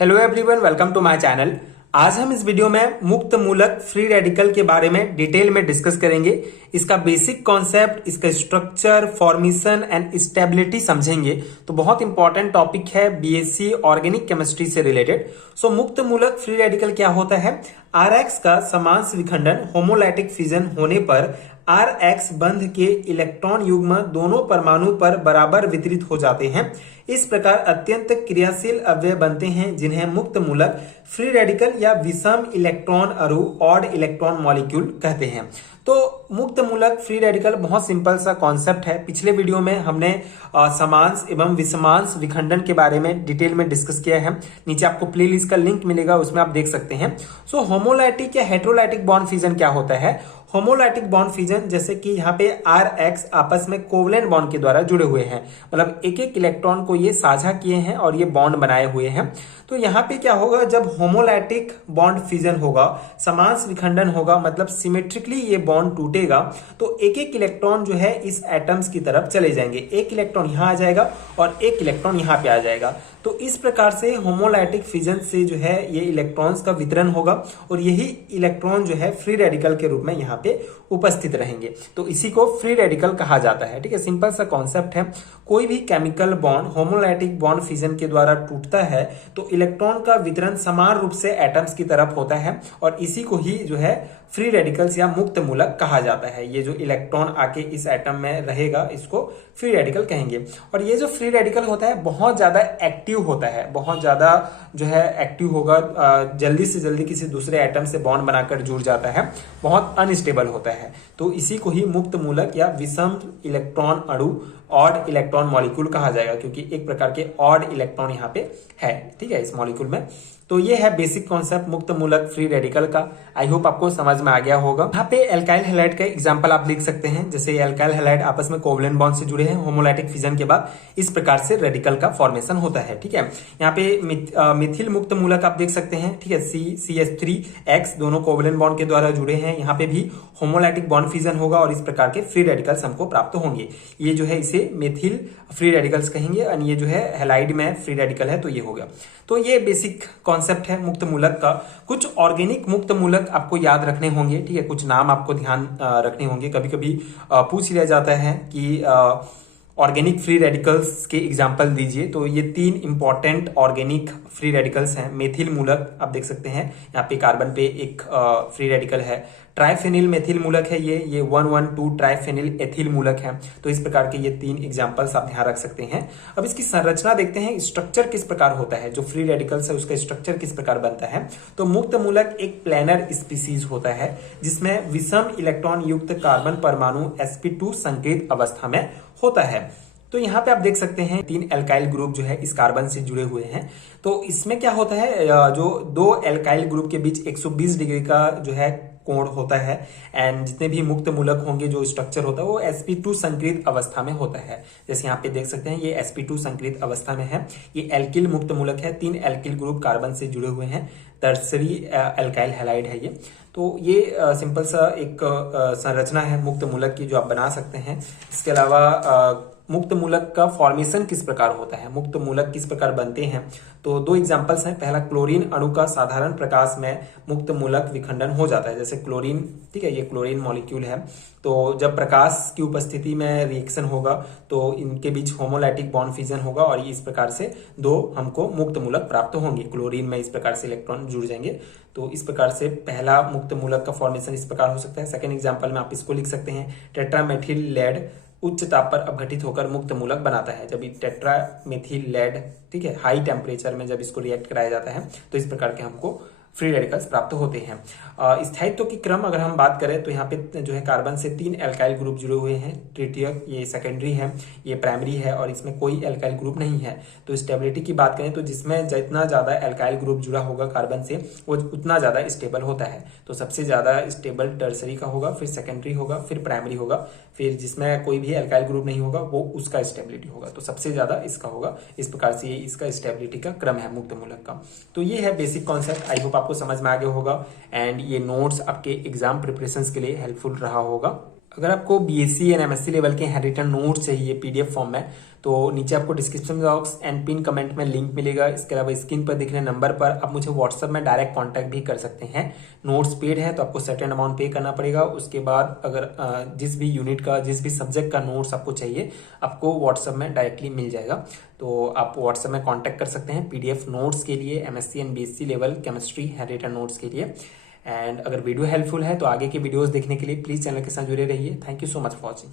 Hello everyone, welcome to my channel. आज हम इस वीडियो में मुक्त मूलक फ्री रेडिकल के बारे में डिटेल में डिस्कस करेंगे। इसका बेसिक कॉन्सेप्ट, इसका स्ट्रक्चर, फॉर्मेशन एंड स्टेबिलिटी समझेंगे। तो बहुत इंपॉर्टेंट टॉपिक है बीएससी ऑर्गेनिक केमिस्ट्री से रिलेटेड। सो मुक्त मूलक फ्री रेडिकल क्या होता है? Rx का समांश विखंडन होमोलाइटिक फिजन होने पर Rx बंध के इलेक्ट्रॉन युग्म दोनों परमाणु पर बराबर वितरित हो जाते हैं। इस प्रकार अत्यंत क्रियाशील अवयव बनते हैं जिन्हें मुक्त मूलक फ्री रेडिकल या विषम इलेक्ट्रॉन अणु ऑड इलेक्ट्रॉन मॉलिक्यूल कहते हैं। तो मुक्त मूलक फ्री रेडिकल बहुत सिंपल सा कॉन्सेप्ट है। पिछले वीडियो में हमने समांश एवं विषमांश विखंडन के बारे में डिटेल में डिस्कस किया है। नीचे आपको प्लेलिस्ट का लिंक मिलेगा, उसमें आप देख सकते हैं। सो होमोलाइटिक या हेटेरोलाइटिक बॉन्ड फिजन क्या होता है? होमोलाइटिक बॉन्ड फिजन जैसे कि यहाँ पे Rx आपस में कोवलेंट बॉन्ड के द्वारा जुड़े हुए हैं, मतलब एक एक इलेक्ट्रॉन को ये साझा किए हैं और ये बॉन्ड बनाए हुए हैं। तो यहाँ पे क्या होगा, जब होमोलाइटिक बॉन्ड फिजन होगा, समांश विखंडन होगा, मतलब सिमेट्रिकली ये बॉन्ड टूटेगा, तो एक एक इलेक्ट्रॉन जो है इस एटम्स की तरफ चले जाएंगे। एक इलेक्ट्रॉन यहाँ आ जाएगा और एक इलेक्ट्रॉन यहाँ पे आ जाएगा। तो इस प्रकार से होमोलाइटिक फिजन से जो है ये इलेक्ट्रॉन्स का वितरण होगा और यही इलेक्ट्रॉन जो है फ्री रेडिकल के रूप में यहाँ पे उपस्थित रहेंगे। तो इसी को फ्री रेडिकल कहा जाता है। ठीक है, सिंपल सा कॉन्सेप्ट है। कोई भी chemical bond homolytic bond fission के द्वारा टूटता है तो इलेक्ट्रॉन का वितरण समान रूप से एटम्स की तरफ होता है और इसी को ही जो है फ्री रेडिकल्स या मुक्त मूलक कहा जाता है। ये जो इलेक्ट्रॉन आके इस एटम में रहेगा इसको फ्री रेडिकल कहेंगे। और ये जो फ्री रेडिकल होता है बहुत ज्यादा एक्टिव होता है, बहुत ज्यादा जो है एक्टिव होगा, जल्दी से जल्दी किसी दूसरे एटम से बॉन्ड बनाकर जुड़ जाता है, बहुत अनस्टेबल होता है। तो इसी को ही मुक्त मूलक या विषम इलेक्ट्रॉन अणु ऑड इलेक्ट्रॉन मॉलिक्यूल कहा जाएगा, क्योंकि एक प्रकार के ऑड इलेक्ट्रॉन यहाँ पे है। ठीक है, इस मॉलिक्यूल में। तो ये है बेसिक कॉन्सेप्ट मुक्त मूलक फ्री रेडिकल का। आई होप आपको समझ में आ गया होगा। यहाँ पे एल्काइल हैलाइड का एग्जांपल आप लिख सकते हैं। जैसे एल्काइल हैलाइड आपस में कोवलेंट बॉन्ड से जुड़े हैं, होमोलाइटिक फिजन के बाद इस प्रकार से रेडिकल का फॉर्मेशन होता है। ठीक है, यहाँ पे मिथिल मुक्त मूलक आप देख सकते हैं। ठीक है, CH3X दोनों कोवलेंट बॉन्ड के द्वारा जुड़े हैं। यहाँ पे भी होमोलाइटिक बॉन्ड फिजन होगा और इस प्रकार के फ्री रेडिकल्स हमको प्राप्त होंगे। ये जो है इसे मेथिल फ्री रेडिकल्स कहेंगे और ये जो है हैलाइड में फ्री रेडिकल है, तो ये हो गया। तो ये बेसिक कॉन्सेप्ट है मुक्त मूलक का। कुछ ऑर्गेनिक मुक्त मूलक आपको याद रखने होंगे। ठीक है, कुछ नाम आपको ध्यान रखने होंगे। कभी कभी पूछ लिया जाता है कि ऑर्गेनिक फ्री रेडिकल्स के एग्जाम्पल दीजिए। तो ये 3 इंपॉर्टेंट ऑर्गेनिक फ्री रेडिकल्स हैं। मेथिल मूलक आप देख सकते हैं, यहाँ पे कार्बन पे एक फ्री रेडिकल है। ट्राइफेनिल मेथिल मूलक है ये 112 ट्राइफेनिल एथिल मूलक है। तो इस प्रकार के ये 3 एग्जाम्पल्स आप ध्यान रख सकते हैं। अब इसकी संरचना देखते हैं, स्ट्रक्चर किस प्रकार होता है, जो फ्री रेडिकल्स है उसका स्ट्रक्चर किस प्रकार बनता है। तो मुक्त मूलक एक प्लेनर स्पीसीज होता है जिसमें विषम इलेक्ट्रॉन युक्त कार्बन परमाणु sp2 संकेत अवस्था में होता है। तो यहाँ पे आप देख सकते हैं 3 एल्काइल ग्रुप जो है इस कार्बन से जुड़े हुए हैं। तो इसमें क्या होता है, जो 2 एल्काइल ग्रुप के बीच 120 डिग्री का जो है कोण होता है एंड जितने भी मुक्त मूलक होंगे जो स्ट्रक्चर होता है वो sp2 संकृत अवस्था में होता है। जैसे यहाँ पे देख सकते हैं ये sp2 संकृत अवस्था में है। ये एल्किल मुक्त मूलक है, 3 एल्किल ग्रुप कार्बन से जुड़े हुए हैं। टर्सरी एल्काइल हैलाइड है ये। तो ये सिंपल सा एक संरचना है मुक्त मूलक की जो आप बना सकते हैं। इसके अलावा मुक्त मूलक का फॉर्मेशन किस प्रकार होता है, मुक्त मूलक किस प्रकार बनते हैं, तो 2 एग्जांपल्स हैं। पहला, क्लोरीन अणु का साधारण प्रकाश में मुक्त मूलक विखंडन हो जाता है। जैसे क्लोरीन, ठीक है, ये क्लोरीन मॉलिक्यूल है। तो जब प्रकाश की उपस्थिति में रिएक्शन होगा तो इनके बीच होमोलाइटिक बॉन्ड फिजन होगा और इस प्रकार से 2 हमको मुक्त मूलक प्राप्त होंगे। क्लोरीन में इस प्रकार से इलेक्ट्रॉन जुड़ जाएंगे। तो इस प्रकार से पहला मुक्त मूलक का फॉर्मेशन इस प्रकार हो सकता है। सेकेंड एग्जाम्पल में आप इसको लिख सकते हैं, टेट्रामेथिल लेड उच्च ताप पर अपघटित होकर मुक्त मूलक बनाता है। जब टेट्रामेथिल लेड, ठीक है, हाई टेम्परेचर में जब इसको रिएक्ट कराया जाता है तो इस प्रकार के हमको फ्री रेडिकल्स प्राप्त होते हैं। स्थायित्व की क्रम अगर हम बात करें तो यहाँ पे जो है कार्बन से 3 एल्काइल ग्रुप जुड़े हुए हैं। तृतीयक, ये सेकेंडरी है, ये प्राइमरी है और इसमें कोई एल्काइल ग्रुप नहीं है। तो स्टेबिलिटी की बात करें तो जिसमें जितना ज्यादा एल्काइल ग्रुप जुड़ा होगा कार्बन से वो उतना ज्यादा स्टेबल होता है। तो सबसे ज्यादा स्टेबल टर्सरी का होगा, फिर सेकेंडरी होगा, फिर प्राइमरी होगा, फिर जिसमें कोई भी एल्काइल ग्रुप नहीं होगा वो उसका स्टेबिलिटी होगा। तो सबसे ज्यादा इसका होगा। इस प्रकार से ये इसका स्टेबिलिटी का क्रम है मुक्त मूलक का। तो ये है बेसिक कॉन्सेप्ट। आई होप आपको समझ में आ गया होगा एंड ये नोट्स आपके एग्जाम प्रिपरेशंस के लिए हेल्पफुल रहा होगा। अगर आपको बीएससी एंड एमएससी लेवल के हैंड रिटन नोट चाहिए पीडीएफ फॉर्म में, तो नीचे आपको description box and pin comment में लिंक मिलेगा। इसके अलावा स्क्रीन पर दिख रहे नंबर पर आप मुझे व्हाट्सएप में डायरेक्ट कांटेक्ट भी कर सकते हैं। नोट्स पेड है तो आपको सर्टेन अमाउंट पे करना पड़ेगा। उसके बाद अगर जिस भी यूनिट का, जिस भी सब्जेक्ट का नोट्स आपको चाहिए, आपको व्हाट्सएप में डायरेक्टली मिल जाएगा। तो आप व्हाट्सएप में कॉन्टेक्ट कर सकते हैं पीडीएफ नोट्स के लिए, MSc and BSc level chemistry hand written notes के लिए। एंड अगर वीडियो हेल्पफुल है तो आगे के वीडियोस देखने के लिए प्लीज चैनल के साथ जुड़े रहिए। Thank you so much for watching.